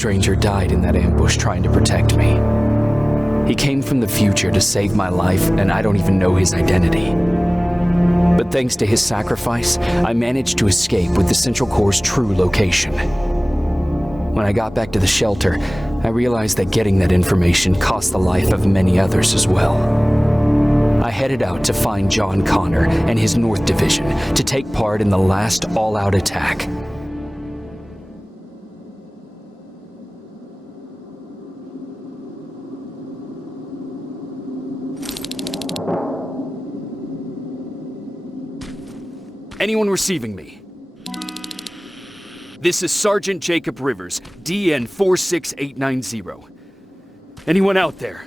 stranger died in that ambush trying to protect me. He came from the future to save my life, and I don't even know his identity. But thanks to his sacrifice, I managed to escape with the Central Core's true location. When I got back to the shelter, I realized that getting that information cost the life of many others as well. I headed out to find John Connor and his North Division to take part in the last all-out attack. Anyone receiving me? This is Sergeant Jacob Rivers, DN 46890. Anyone out there?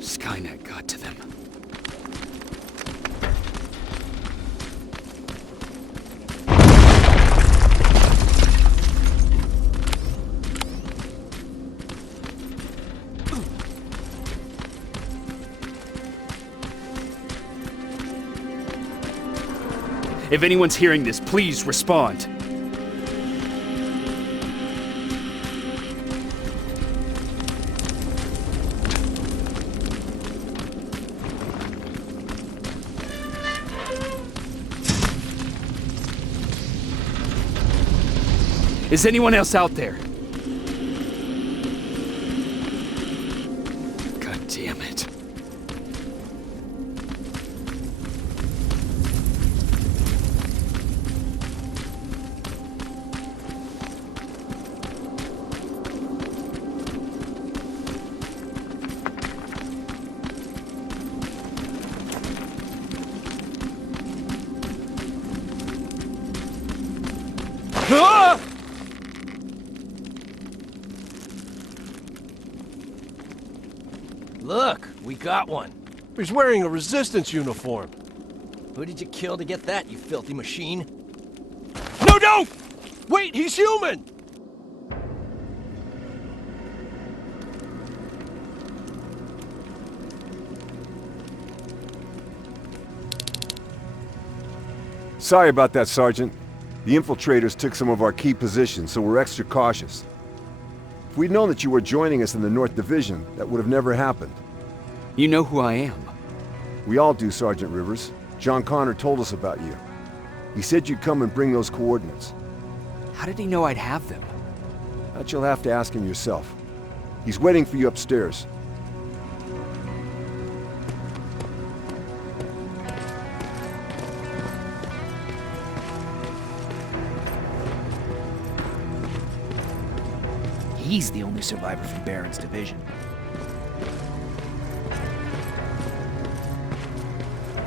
Skynet got to them. If anyone's hearing this, please respond. Is anyone else out there? God damn it. Ah! Look, we got one. He's wearing a resistance uniform. Who did you kill to get that, you filthy machine? No, no! Wait, he's human! Sorry about that, Sergeant. The infiltrators took some of our key positions, so we're extra cautious. If we'd known that you were joining us in the North Division, that would have never happened. You know who I am. We all do, Sergeant Rivers. John Connor told us about you. He said you'd come and bring those coordinates. How did he know I'd have them? That you'll have to ask him yourself. He's waiting for you upstairs. He's the only survivor from Baron's division.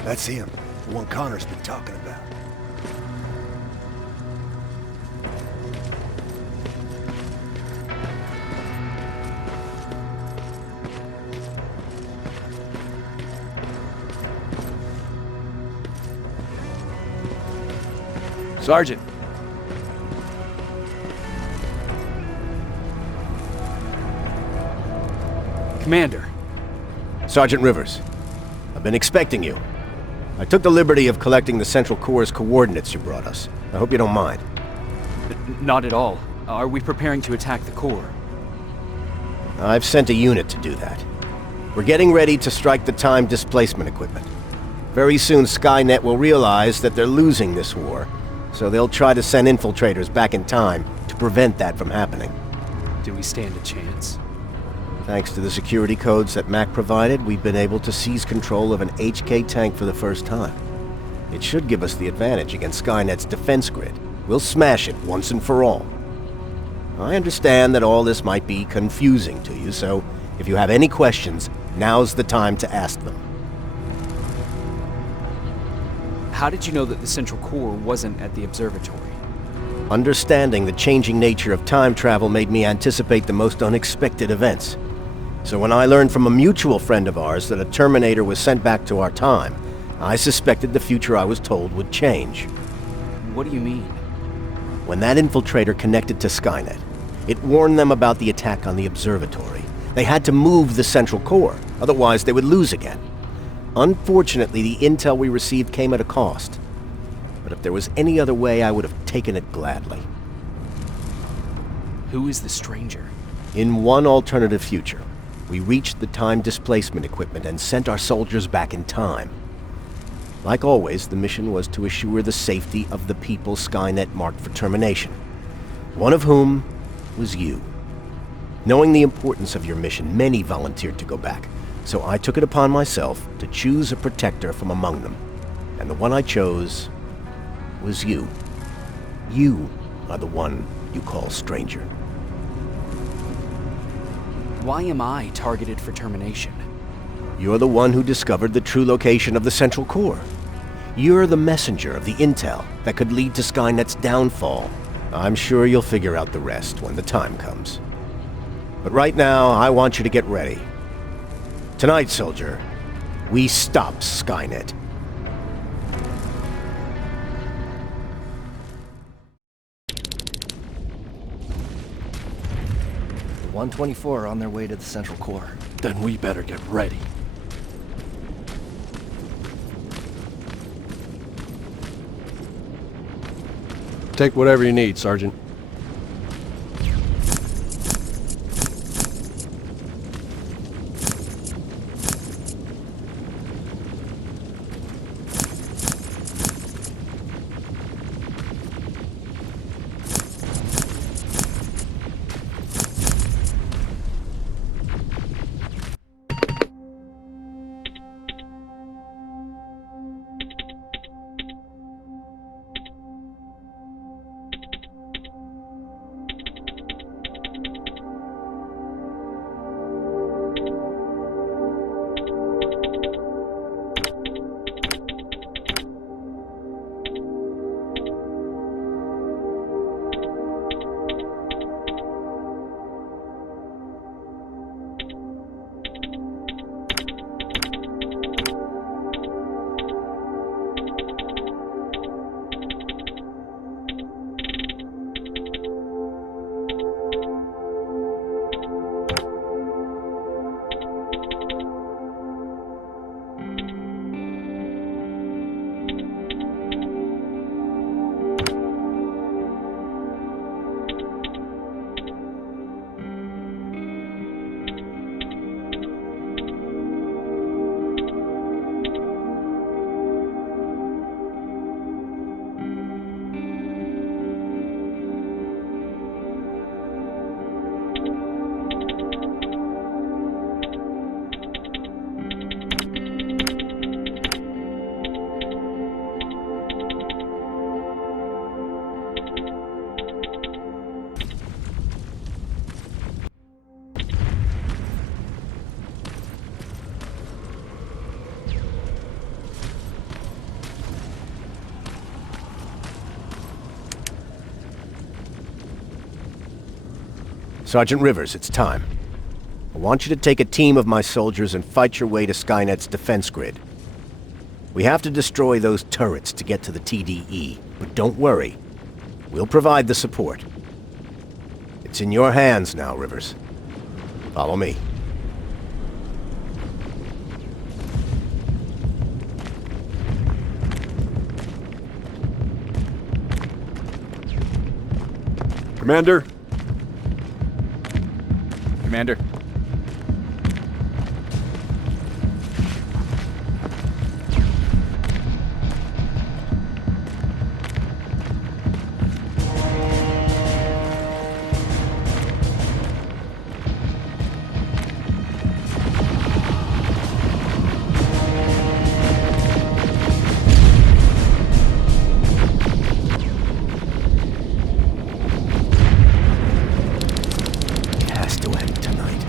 That's him. The one Connor's been talking about. Sergeant. Commander. Sergeant Rivers, I've been expecting you. I took the liberty of collecting the Central Core's coordinates you brought us. I hope you don't mind. Not at all. Are we preparing to attack the core? I've sent a unit to do that. We're getting ready to strike the time displacement equipment. Very soon Skynet will realize that they're losing this war, so they'll try to send infiltrators back in time to prevent that from happening. Do we stand a chance? Thanks to the security codes that Mac provided, we've been able to seize control of an HK tank for the first time. It should give us the advantage against Skynet's defense grid. We'll smash it once and for all. I understand that all this might be confusing to you, so if you have any questions, now's the time to ask them. How did you know that the Central Core wasn't at the observatory? Understanding the changing nature of time travel made me anticipate the most unexpected events. So when I learned from a mutual friend of ours that a Terminator was sent back to our time, I suspected the future I was told would change. What do you mean? When that infiltrator connected to Skynet, it warned them about the attack on the observatory. They had to move the central core, otherwise they would lose again. Unfortunately, the intel we received came at a cost. But if there was any other way, I would have taken it gladly. Who is the stranger? In one alternative future, we reached the time displacement equipment and sent our soldiers back in time. Like always, the mission was to assure the safety of the people Skynet marked for termination, one of whom was you. Knowing the importance of your mission, many volunteered to go back, so I took it upon myself to choose a protector from among them. And the one I chose was you. You are the one you call stranger. Why am I targeted for termination? You're the one who discovered the true location of the central core. You're the messenger of the intel that could lead to Skynet's downfall. I'm sure you'll figure out the rest when the time comes. But right now, I want you to get ready. Tonight, soldier, we stop Skynet. The 124 are on their way to the central core. Then we better get ready. Take whatever you need, Sergeant. Sergeant Rivers, it's time. I want you to take a team of my soldiers and fight your way to Skynet's defense grid. We have to destroy those turrets to get to the TDE, but don't worry. We'll provide the support. It's in your hands now, Rivers. Follow me. Commander? Commander. It has to end tonight.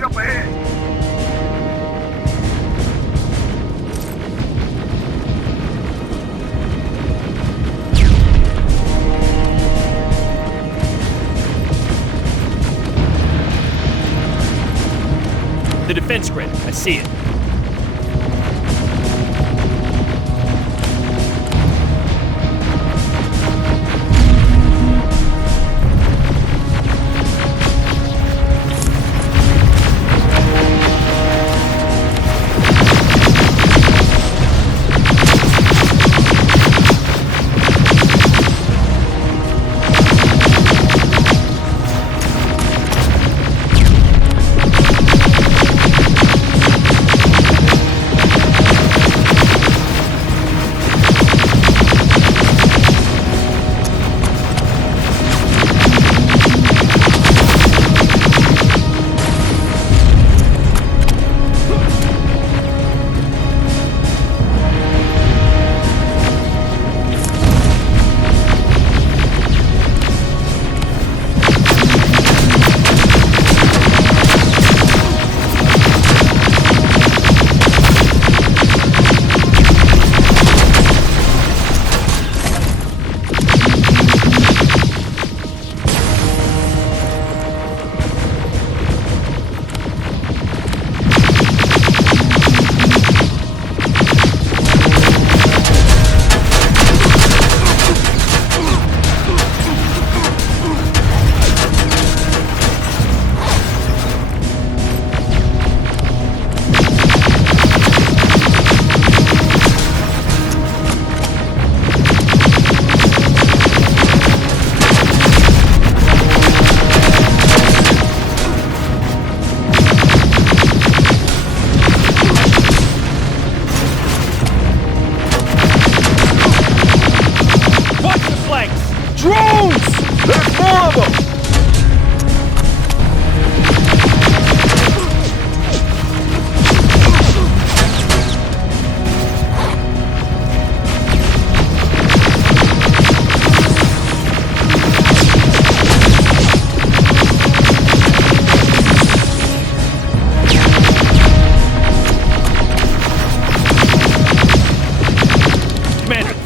Moving up ahead. The defense grid. I see it.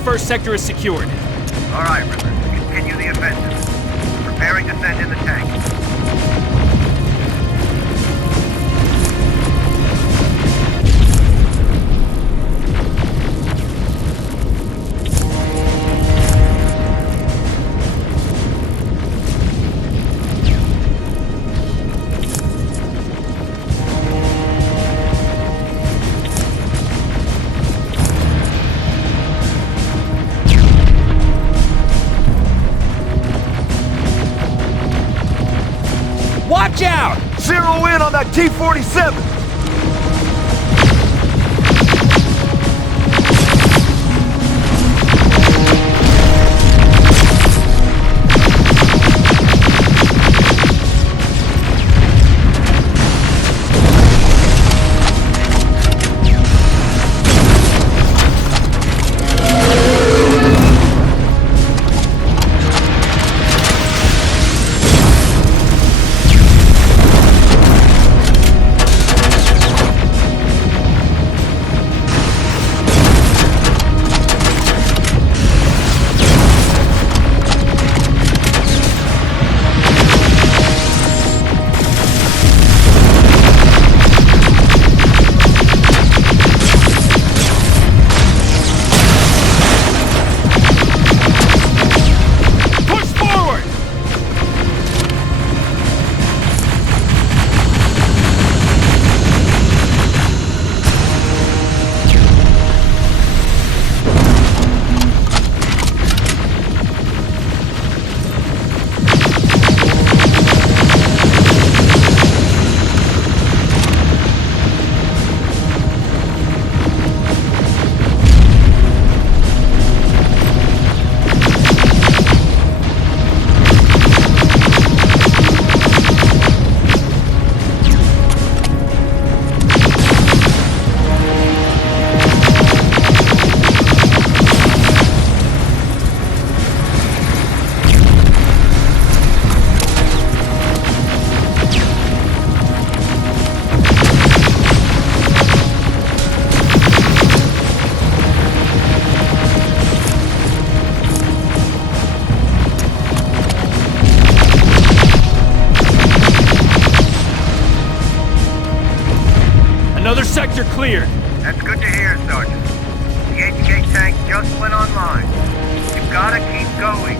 First sector is secured. All right, Rivers. Continue the offensive. Preparing to send in the tank. Watch out! Zero in on that T-47! Sector cleared. That's good to hear, Sergeant. The HK tank just went online. You've gotta keep going.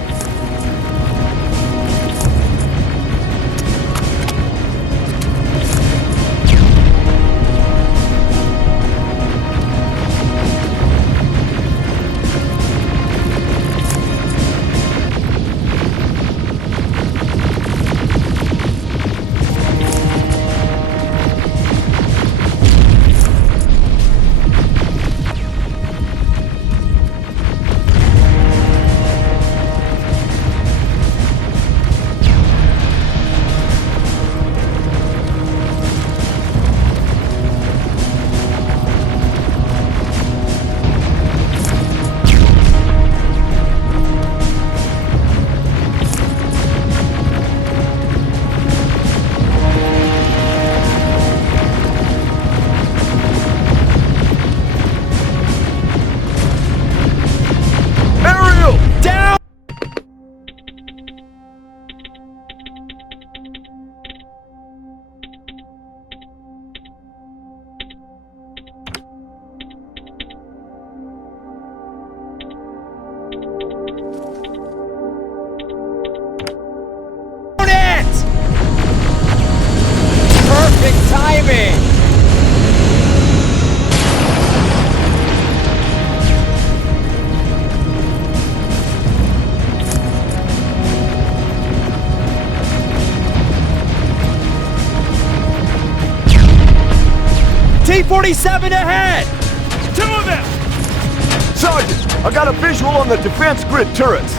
Perfect timing! T-47 ahead! Two of them! Sergeant, I got a visual on the defense grid turrets.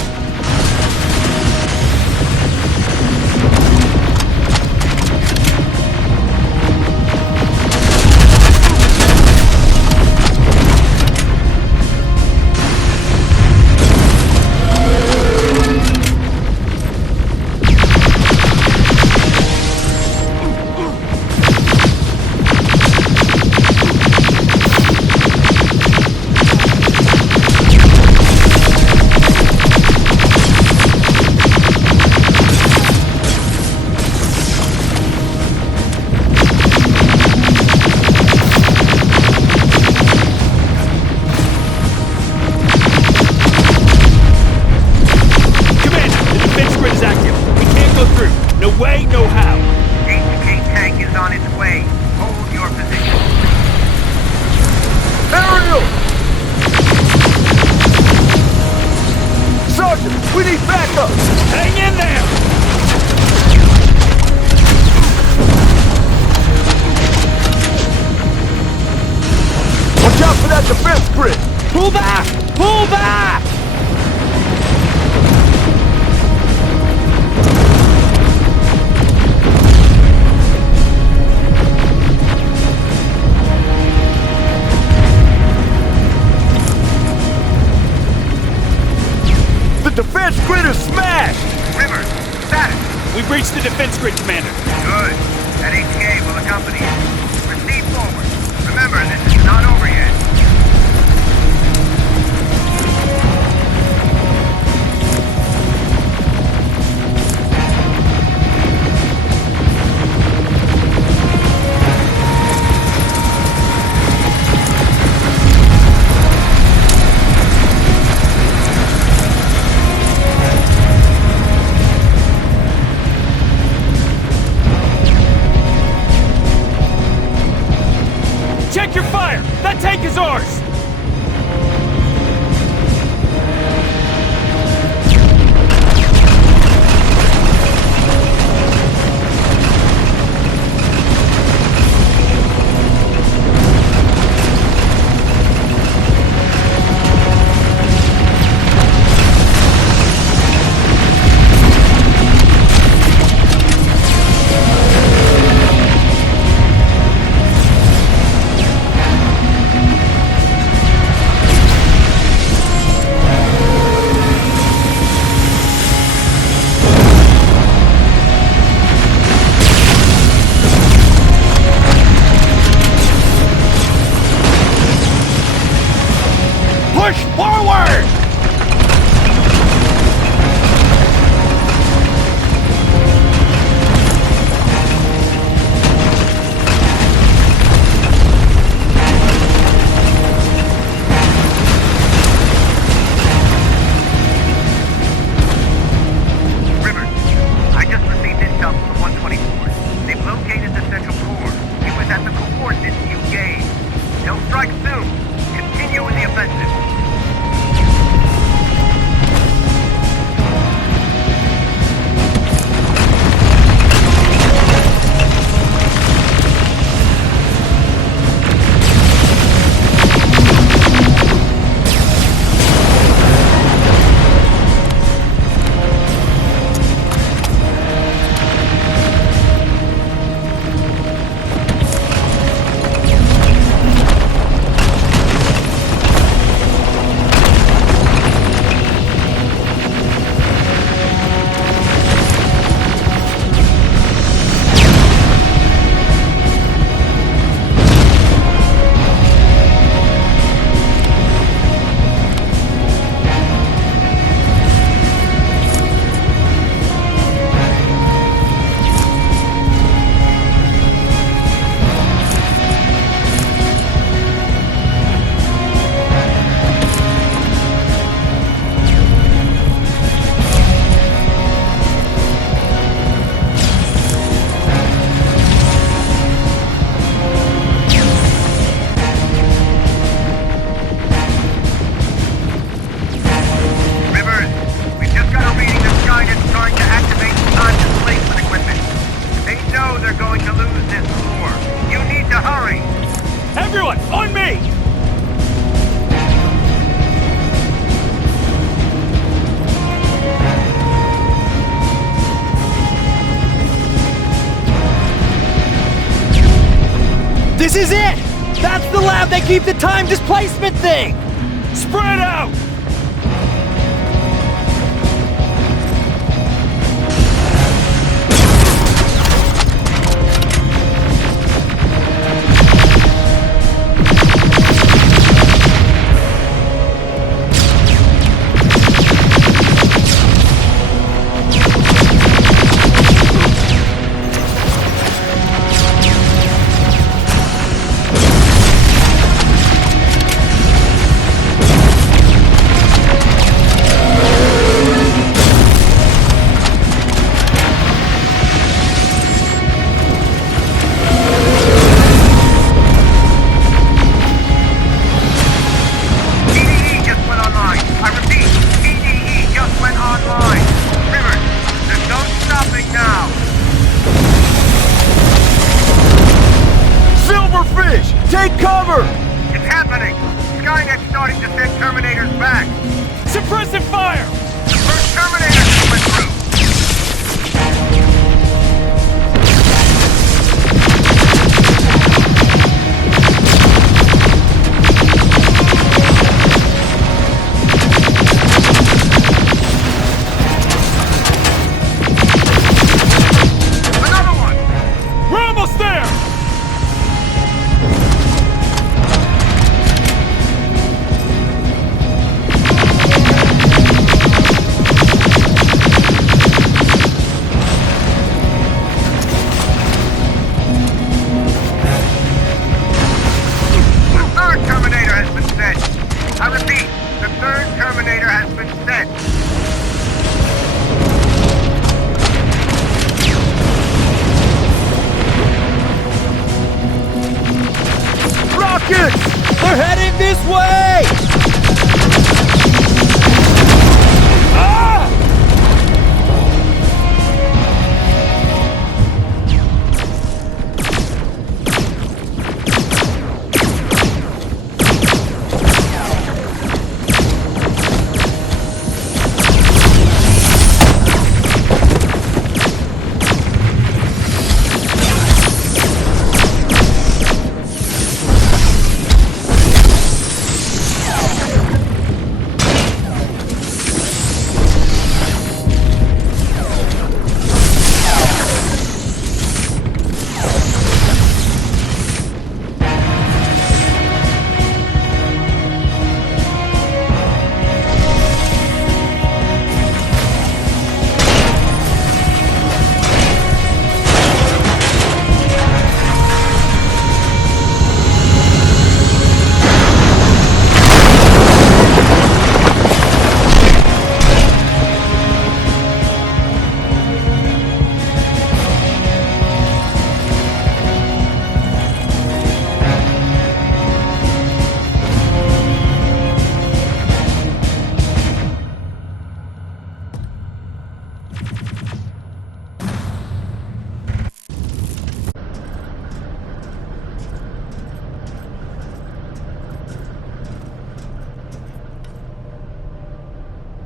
We need backup! Hang in there! Watch out for that defense grid! Pull back! Pull back! The defense grid is smashed! Rivers, status. We breached the defense grid, Commander. Good. That HK will accompany you. Proceed forward. Remember, this is not over yet. Check your fire! That tank is armed! This is it! That's the lab they keep the time displacement thing! Spread out! TDE just went online. I repeat, TDE just went online. Rivers, there's no stopping now. Silverfish! Take cover! It's happening. Skynet's starting to send Terminators back. Suppressive fire! The first Terminator just went through. Another one! We're almost there! The third Terminator has been sent. I repeat, the third Terminator has been sent. Rockets! They're heading this way! Ah!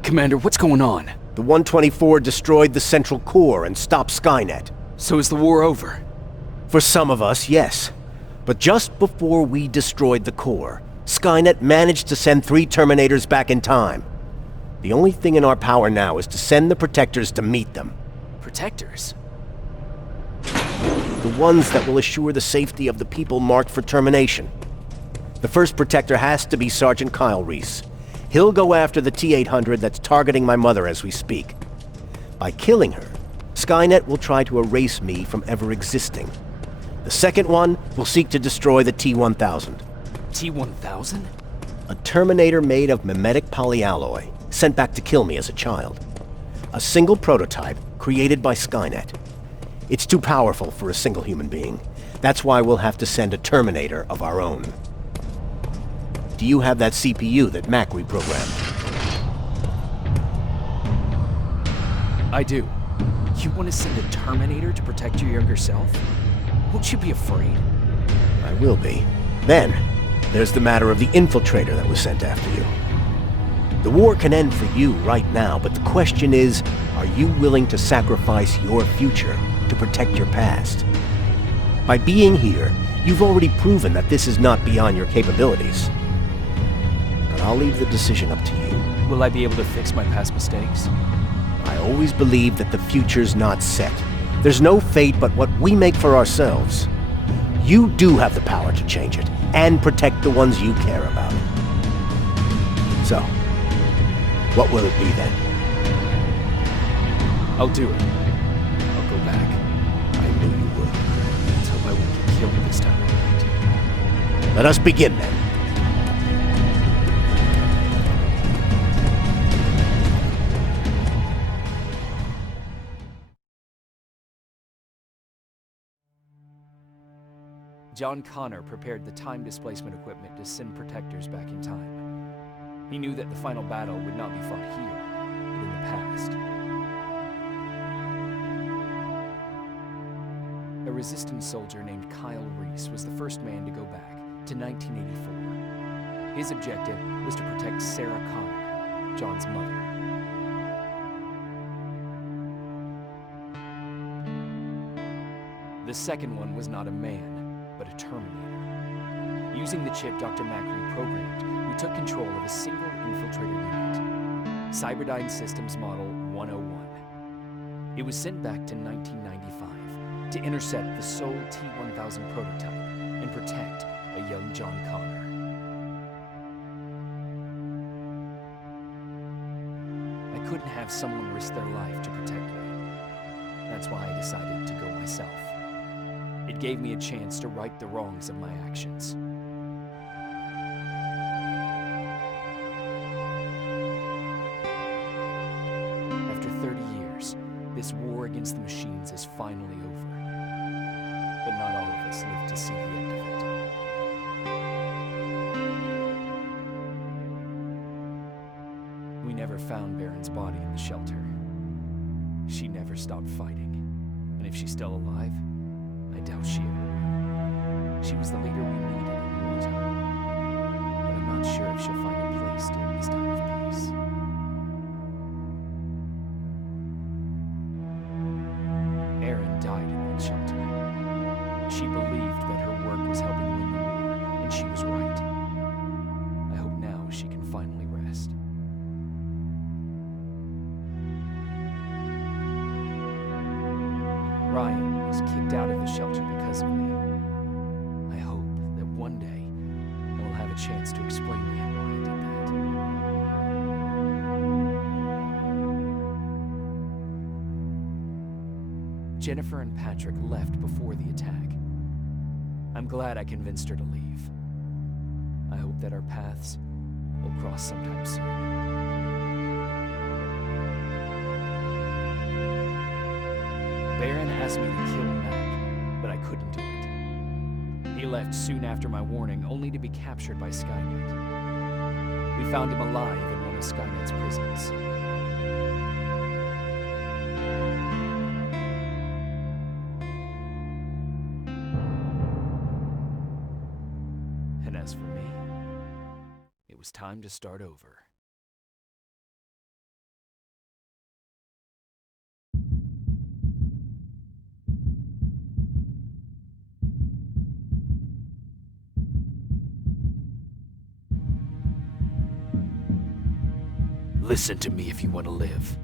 Commander, what's going on? The 124 destroyed the central core and stopped Skynet. So is the war over? For some of us, yes. But just before we destroyed the core, Skynet managed to send 3 Terminators back in time. The only thing in our power now is to send the Protectors to meet them. Protectors? The ones that will assure the safety of the people marked for termination. The first Protector has to be Sergeant Kyle Reese. He'll go after the T-800 that's targeting my mother as we speak. By killing her, Skynet will try to erase me from ever existing. The second one will seek to destroy the T-1000. T-1000? A Terminator made of mimetic polyalloy, sent back to kill me as a child. A single prototype created by Skynet. It's too powerful for a single human being. That's why we'll have to send a Terminator of our own. Do you have that CPU that Mac reprogrammed? I do. You want to send a Terminator to protect your younger self? Won't you be afraid? I will be. Then, there's the matter of the infiltrator that was sent after you. The war can end for you right now, but the question is, are you willing to sacrifice your future to protect your past? By being here, You've already proven that this is not beyond your capabilities. But I'll leave the decision up to you. Will I be able to fix my past mistakes? I always believe that the future's not set. There's no fate but what we make for ourselves. You do have the power to change it, and protect the ones you care about. So, what will it be then? I'll do it. I'll go back. I knew you would. Let's hope I won't get killed this time around. Let us begin then. John Connor prepared the time displacement equipment to send protectors back in time. He knew that the final battle would not be fought here, but in the past. A resistance soldier named Kyle Reese was the first man to go back to 1984. His objective was to protect Sarah Connor, John's mother. The second one was not a man, but a Terminator. Using the chip Dr. Mack reprogrammed, we took control of a single infiltrator unit, Cyberdyne Systems Model 101. It was sent back to 1995 to intercept the Sol T-1000 prototype and protect a young John Connor. I couldn't have someone risk their life to protect me. That's why I decided to go myself. It gave me a chance to right the wrongs of my actions. After 30 years, this war against the machines is finally over. But not all of us live to see the end of it. We never found Baron's body in the shelter. She never stopped fighting. And if she's still alive, I doubt she ever will. She was the leader we needed in wartime. But I'm not sure if she'll find a place during this time of peace. Erin died in that shelter. She believed that her work was helping win the war, and she was right. I hope now she can finally rest. Ryan was kicked out of the shelter because of me. I hope that one day I will have a chance to explain to him why I did that. Jennifer and Patrick left before the attack. I'm glad I convinced her to leave. I hope that our paths will cross sometime soon. Baron asked me to kill Mac, but I couldn't do it. He left soon after my warning, only to be captured by Skynet. We found him alive in one of Skynet's prisons. And as for me, it was time to start over. Listen to me if you want to live.